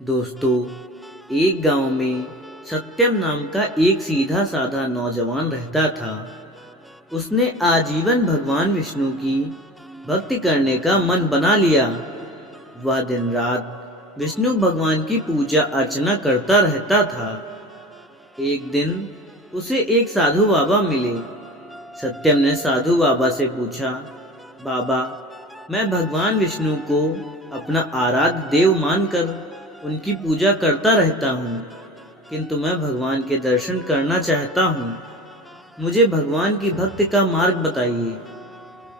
दोस्तों, एक गांव में सत्यम नाम का एक सीधा साधा नौजवान रहता था। उसने आजीवन भगवान विष्णु की भक्ति करने का मन बना लिया। वह दिन रात विष्णु भगवान की पूजा अर्चना करता रहता था। एक दिन उसे एक साधु बाबा मिले। सत्यम ने साधु बाबा से पूछा, बाबा, मैं भगवान विष्णु को अपना आराध्य देव मानकर उनकी पूजा करता रहता हूँ, किंतु मैं भगवान के दर्शन करना चाहता हूँ। मुझे भगवान की भक्ति का मार्ग बताइए।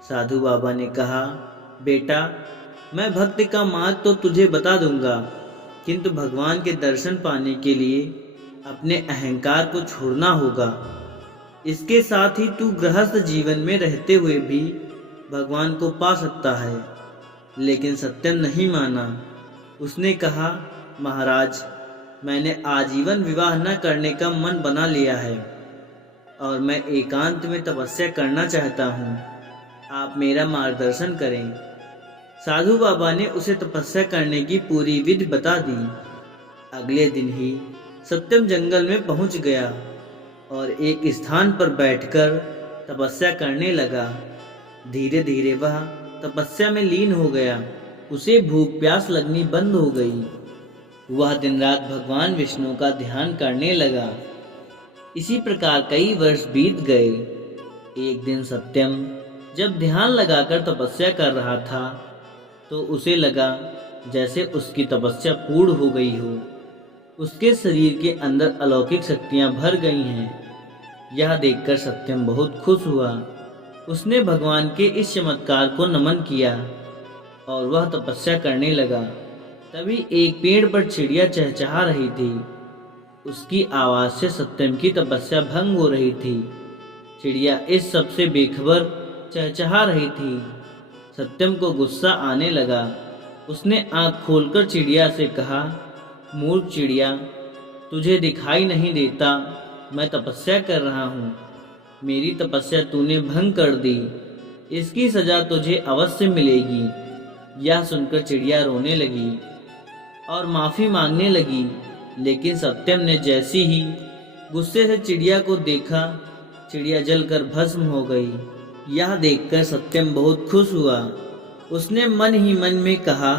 साधु बाबा ने कहा, बेटा, मैं भक्ति का मार्ग तो तुझे बता दूंगा, किंतु भगवान के दर्शन पाने के लिए अपने अहंकार को छोड़ना होगा। इसके साथ ही तू गृहस्थ जीवन में रहते हुए भी भगवान को पा सकता है। लेकिन सत्यम नहीं माना। उसने कहा, महाराज, मैंने आजीवन विवाह न करने का मन बना लिया है और मैं एकांत में तपस्या करना चाहता हूँ। आप मेरा मार्गदर्शन करें। साधु बाबा ने उसे तपस्या करने की पूरी विधि बता दी। अगले दिन ही सत्यम जंगल में पहुंच गया और एक स्थान पर बैठकर तपस्या करने लगा। धीरे धीरे वह तपस्या में लीन हो गया। उसे भूख प्यास लगनी बंद हो गई। वह दिन रात भगवान विष्णु का ध्यान करने लगा। इसी प्रकार कई वर्ष बीत गए। एक दिन सत्यम जब ध्यान लगाकर तपस्या कर रहा था तो उसे लगा जैसे उसकी तपस्या पूर्ण हो गई हो। उसके शरीर के अंदर अलौकिक शक्तियां भर गई हैं। यह देखकर सत्यम बहुत खुश हुआ। उसने भगवान के इस चमत्कार को नमन किया और वह तपस्या करने लगा। तभी एक पेड़ पर चिड़िया चहचहा रही थी। उसकी आवाज से सत्यम की तपस्या भंग हो रही थी। चिड़िया इस सब से बेखबर चहचहा रही थी। सत्यम को गुस्सा आने लगा। उसने आंख खोलकर चिड़िया से कहा, मूर्ख चिड़िया, तुझे दिखाई नहीं देता मैं तपस्या कर रहा हूँ। मेरी तपस्या तूने भंग कर दी। इसकी सजा तुझे अवश्य मिलेगी। यह सुनकर चिड़िया रोने लगी और माफी मांगने लगी। लेकिन सत्यम ने जैसी ही गुस्से से चिड़िया को देखा, चिड़िया जलकर भस्म हो गई। यह देखकर सत्यम बहुत खुश हुआ। उसने मन ही मन में कहा,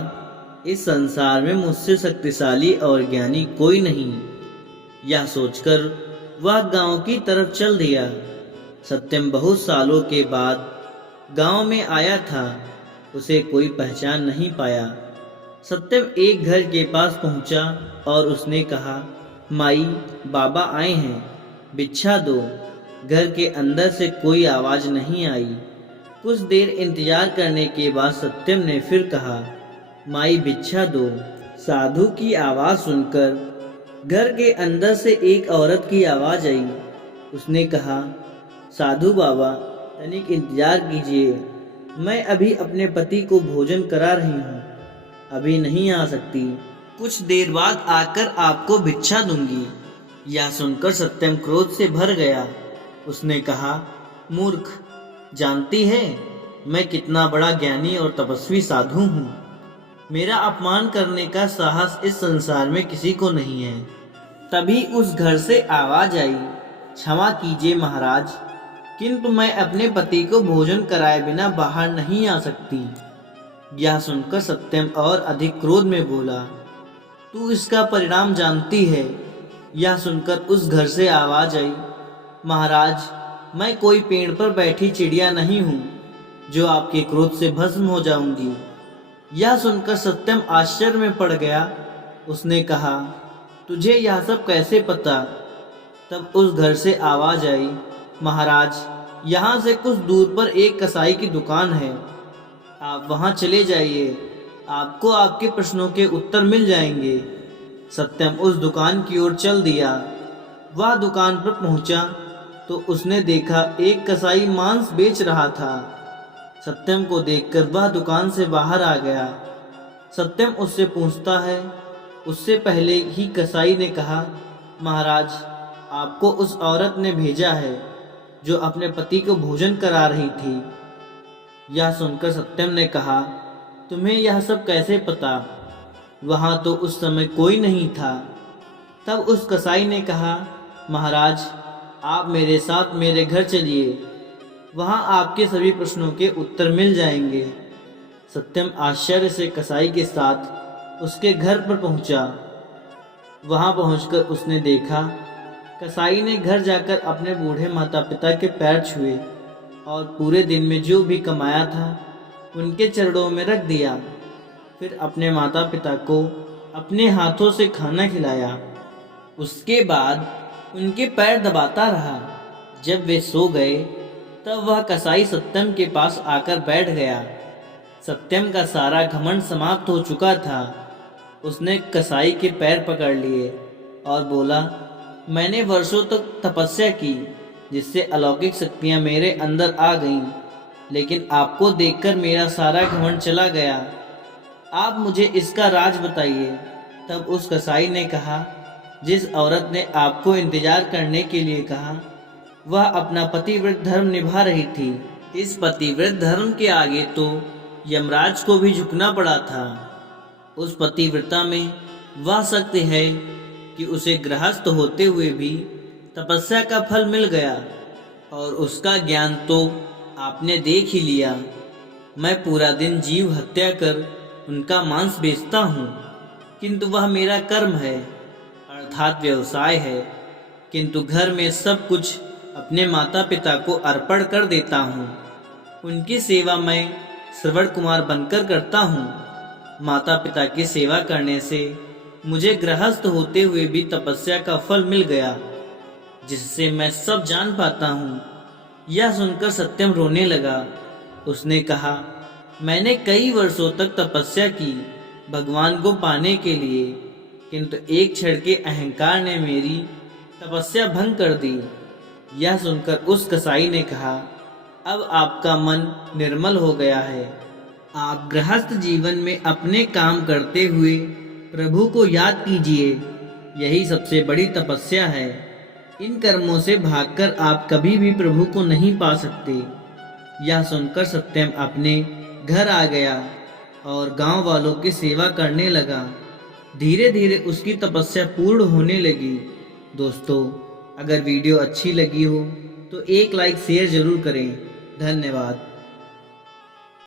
इस संसार में मुझसे शक्तिशाली और ज्ञानी कोई नहीं। यह सोचकर वह गांव की तरफ चल दिया। सत्यम बहुत सालों के बाद गांव में आया था। उसे कोई पहचान नहीं पाया। सत्यम एक घर के पास पहुंचा और उसने कहा, माई, बाबा आए हैं, भिक्षा दो। घर के अंदर से कोई आवाज नहीं आई। कुछ देर इंतजार करने के बाद सत्यम ने फिर कहा, माई, भिक्षा दो। साधु की आवाज सुनकर घर के अंदर से एक औरत की आवाज आई। उसने कहा, साधु बाबा, तनिक इंतजार कीजिए, मैं अभी अपने पति को भोजन करा रही हूँ, अभी नहीं आ सकती। कुछ देर बाद आकर आपको भिक्षा दूंगी। यह सुनकर सत्यम क्रोध से भर गया। उसने कहा, मूर्ख, जानती है मैं कितना बड़ा ज्ञानी और तपस्वी साधु हूँ। मेरा अपमान करने का साहस इस संसार में किसी को नहीं है। तभी उस घर से आवाज आई, क्षमा कीजिए महाराज, किंतु मैं अपने पति को भोजन कराए बिना बाहर नहीं आ सकती। यह सुनकर सत्यम और अधिक क्रोध में बोला, तू इसका परिणाम जानती है। यह सुनकर उस घर से आवाज आई, महाराज, मैं कोई पेड़ पर बैठी चिड़िया नहीं हूँ जो आपके क्रोध से भस्म हो जाऊंगी। यह सुनकर सत्यम आश्चर्य में पड़ गया। उसने कहा, तुझे यह सब कैसे पता? तब उस घर से आवाज आई, महाराज, यहाँ से कुछ दूर पर एक कसाई की दुकान है, आप वहाँ चले जाइए, आपको आपके प्रश्नों के उत्तर मिल जाएंगे। सत्यम उस दुकान की ओर चल दिया। वह दुकान पर पहुंचा तो उसने देखा एक कसाई मांस बेच रहा था। सत्यम को देखकर वह दुकान से बाहर आ गया। सत्यम उससे पूछता है। उससे पहले ही कसाई ने कहा, महाराज, आपको उस औरत ने भेजा है जो अपने पति को भोजन करा रही थी। यह सुनकर सत्यम ने कहा, तुम्हें यह सब कैसे पता? वहाँ तो उस समय कोई नहीं था। तब उस कसाई ने कहा, महाराज, आप मेरे साथ मेरे घर चलिए, वहाँ आपके सभी प्रश्नों के उत्तर मिल जाएंगे। सत्यम आश्चर्य से कसाई के साथ उसके घर पर पहुँचा। वहाँ पहुँचकर उसने देखा, कसाई ने घर जाकर अपने बूढ़े माता पिता के पैर छुए और पूरे दिन में जो भी कमाया था उनके चरणों में रख दिया। फिर अपने माता पिता को अपने हाथों से खाना खिलाया। उसके बाद उनके पैर दबाता रहा। जब वे सो गए तब वह कसाई सत्यम के पास आकर बैठ गया। सत्यम का सारा घमंड समाप्त हो चुका था। उसने कसाई के पैर पकड़ लिए और बोला, मैंने वर्षों तक तपस्या की जिससे अलौकिक शक्तियां मेरे अंदर आ गईं, लेकिन आपको देखकर मेरा सारा घमंड चला गया। आप मुझे इसका राज बताइए। तब उस कसाई ने कहा, जिस औरत ने आपको इंतजार करने के लिए कहा वह अपना पतिव्रत धर्म निभा रही थी। इस पतिव्रत धर्म के आगे तो यमराज को भी झुकना पड़ा था। उस पतिव्रता में वह शक्ति है कि उसे गृहस्थ होते हुए भी तपस्या का फल मिल गया, और उसका ज्ञान तो आपने देख ही लिया। मैं पूरा दिन जीव हत्या कर उनका मांस बेचता हूँ, किंतु वह मेरा कर्म है, अर्थात व्यवसाय है। किंतु घर में सब कुछ अपने माता पिता को अर्पण कर देता हूँ। उनकी सेवा मैं श्रवण कुमार बनकर करता हूँ। माता पिता की सेवा करने से मुझे गृहस्थ होते हुए भी तपस्या का फल मिल गया, जिससे मैं सब जान पाता हूँ। यह सुनकर सत्यम रोने लगा। उसने कहा, मैंने कई वर्षों तक तपस्या की भगवान को पाने के लिए, किंतु एक क्षण के अहंकार ने मेरी तपस्या भंग कर दी। यह सुनकर उस कसाई ने कहा, अब आपका मन निर्मल हो गया है। आप गृहस्थ जीवन में अपने काम करते हुए प्रभु को याद कीजिए, यही सबसे बड़ी तपस्या है। इन कर्मों से भागकर आप कभी भी प्रभु को नहीं पा सकते। यह सुनकर सत्यम अपने घर आ गया और गांव वालों की सेवा करने लगा। धीरे धीरे उसकी तपस्या पूर्ण होने लगी। दोस्तों, अगर वीडियो अच्छी लगी हो तो एक लाइक शेयर जरूर करें। धन्यवाद।